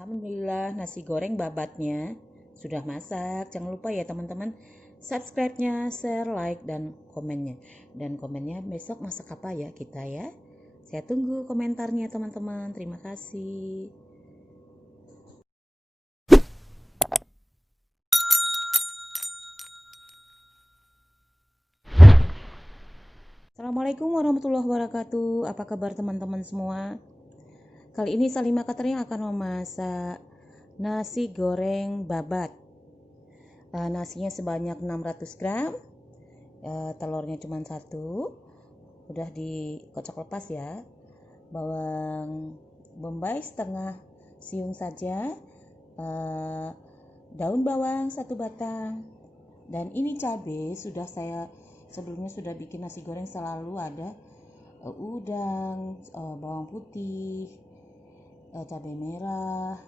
Alhamdulillah nasi goreng babatnya sudah masak. Jangan lupa ya teman-teman, subscribe-nya, share, like, dan komennya. Dan komennya besok masak apa ya kita ya. Saya tunggu komentarnya teman-teman. Terima kasih. Assalamualaikum warahmatullahi wabarakatuh. Apa kabar teman-teman semua? Kali ini Salima Katrin akan memasak nasi goreng babat. Nasinya sebanyak 600 gram, telurnya cuma satu, udah dikocok lepas ya. Bawang bombay setengah siung saja, daun bawang 1 batang, dan ini cabai sudah saya sebelumnya sudah bikin nasi goreng, selalu ada udang, bawang putih, cabai merah,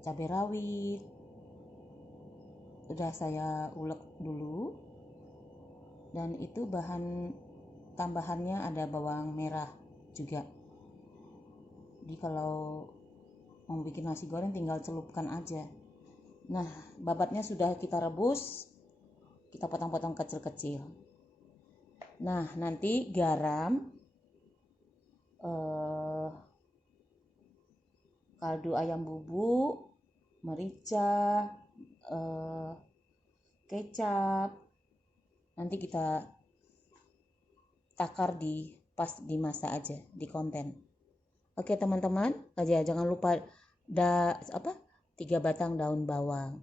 cabai rawit, udah saya ulek dulu. Dan itu bahan tambahannya ada bawang merah juga. Jadi kalau mau bikin nasi goreng tinggal celupkan aja. Nah, babatnya sudah kita rebus, kita potong-potong kecil-kecil. Nah, nanti garam, kaldu ayam bubuk, merica, kecap, nanti kita takar pas dimasak aja di konten. Oke teman-teman, jangan lupa 3 batang daun bawang.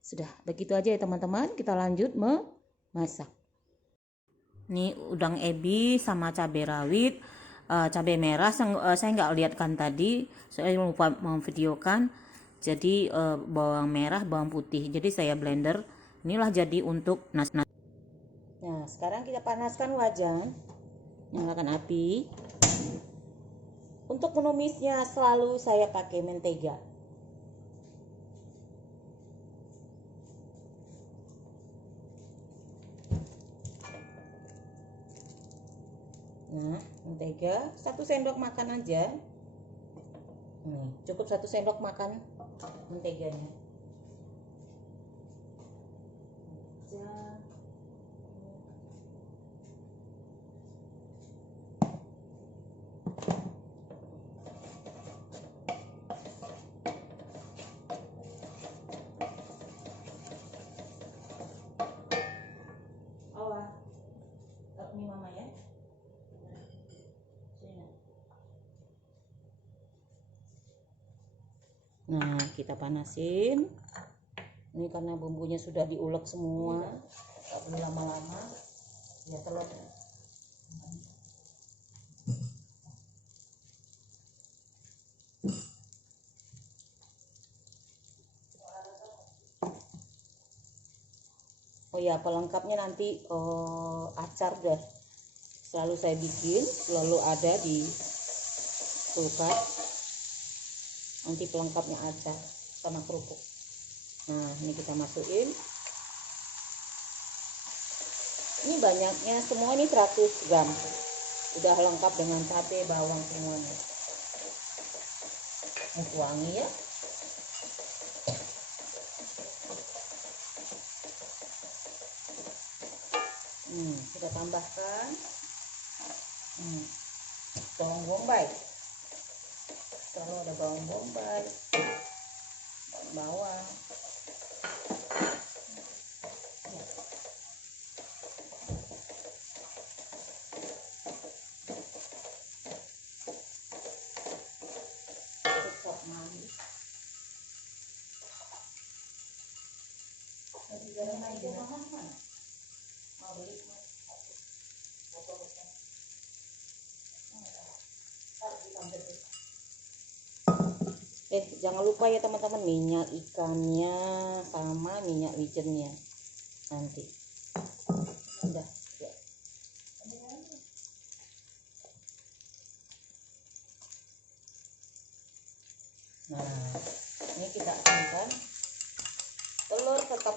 Sudah begitu aja ya teman-teman, kita lanjut memasak. Nih udang ebi sama cabai rawit, cabai merah saya nggak lihatkan tadi, saya lupa memvideokan. Jadi bawang merah, bawang putih, jadi saya blender. Inilah jadi untuk nasi. Nah sekarang kita panaskan wajan, nyalakan api. Untuk menumisnya selalu saya pakai mentega. Nah, mentega 1 sendok makan aja. Cukup 1 sendok makan menteganya. Ini mama ya. Nah, kita panasin. Ini karena bumbunya sudah diulek semua, tak perlu lama-lama. Ya telur. Oh ya, pelengkapnya nanti acar deh. Selalu saya bikin, selalu ada di kulkas. Nanti pelengkapnya acar sama kerupuk. Nah, ini kita masukin. Ini banyaknya, semua ini 100 gram. Udah lengkap dengan cabai, bawang semuanya. Wangi ya. Kita tambahkan bawang bombay. Kalau ada bawang bombay, bawang. Jangan lupa ya teman-teman, minyak ikannya sama minyak wijennya nanti. Udah ya. Nah, ini kita akan telur tetap.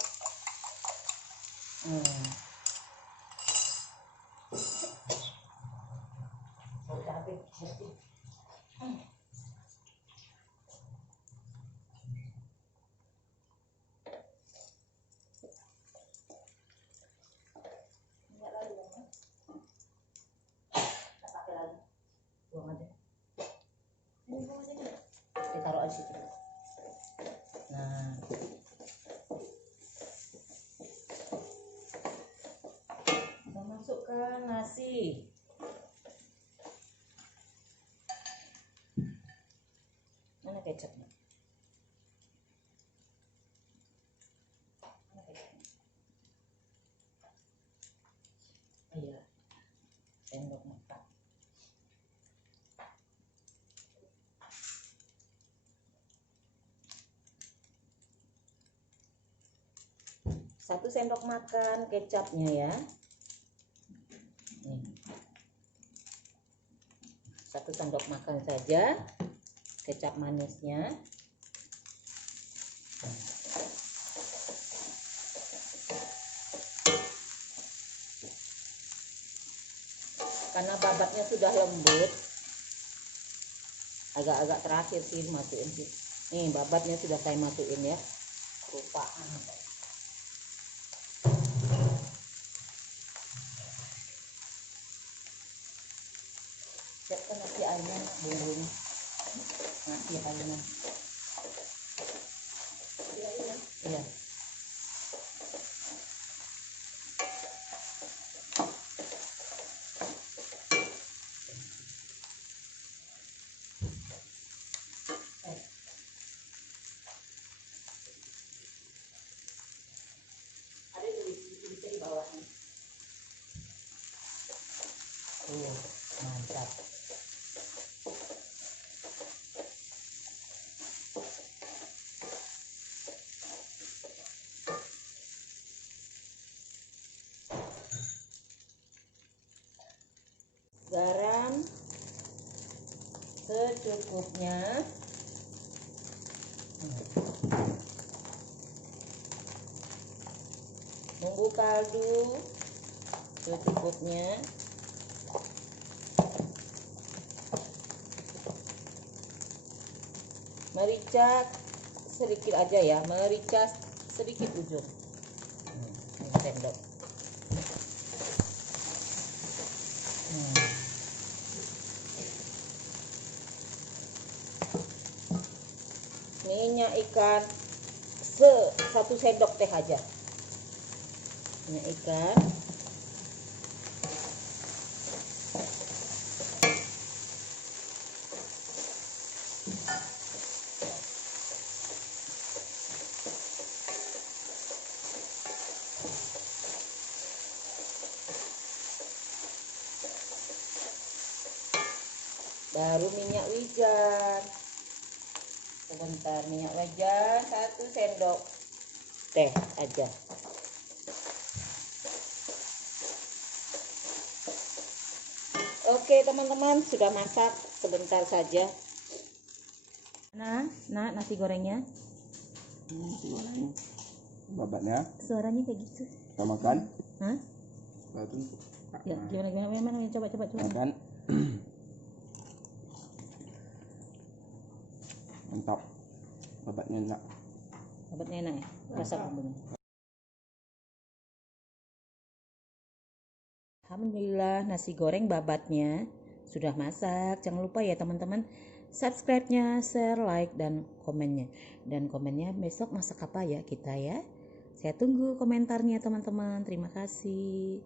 1 sendok makan kecapnya ya. Nih. 1 sendok makan saja kecap manisnya. Karena babatnya sudah lembut, agak-agak terakhir sih masukin sih. Nih babatnya sudah saya masukin ya, lupaan. Siapkan nasi ayam bumbunya, nasi ayam. Iya. Ada tulis di bawahnya. Mantap. Garam secukupnya. Bumbu kaldu secukupnya. Merica sedikit aja ya, merica sedikit ujung. 1 sendok. Minyak ikan 1 sendok teh aja. Minyak ikan. Baru minyak wijen. Sebentar, minyak wijen 1 sendok teh aja. Oke teman-teman, sudah masak, sebentar saja. Nah, nasi gorengnya. Nasi goreng babatnya. Suaranya kayak gitu. Kita makan. Hah? Batu. Ya, gimana? Coba. Makan. Mantap. Babatnya enak. Babatnya enak ya? Rasa bumbunya. Alhamdulillah nasi goreng babatnya sudah masak. Jangan lupa ya teman-teman, subscribe-nya, share, like, dan komennya. Dan komennya besok masak apa ya kita ya. Saya tunggu komentarnya teman-teman. Terima kasih.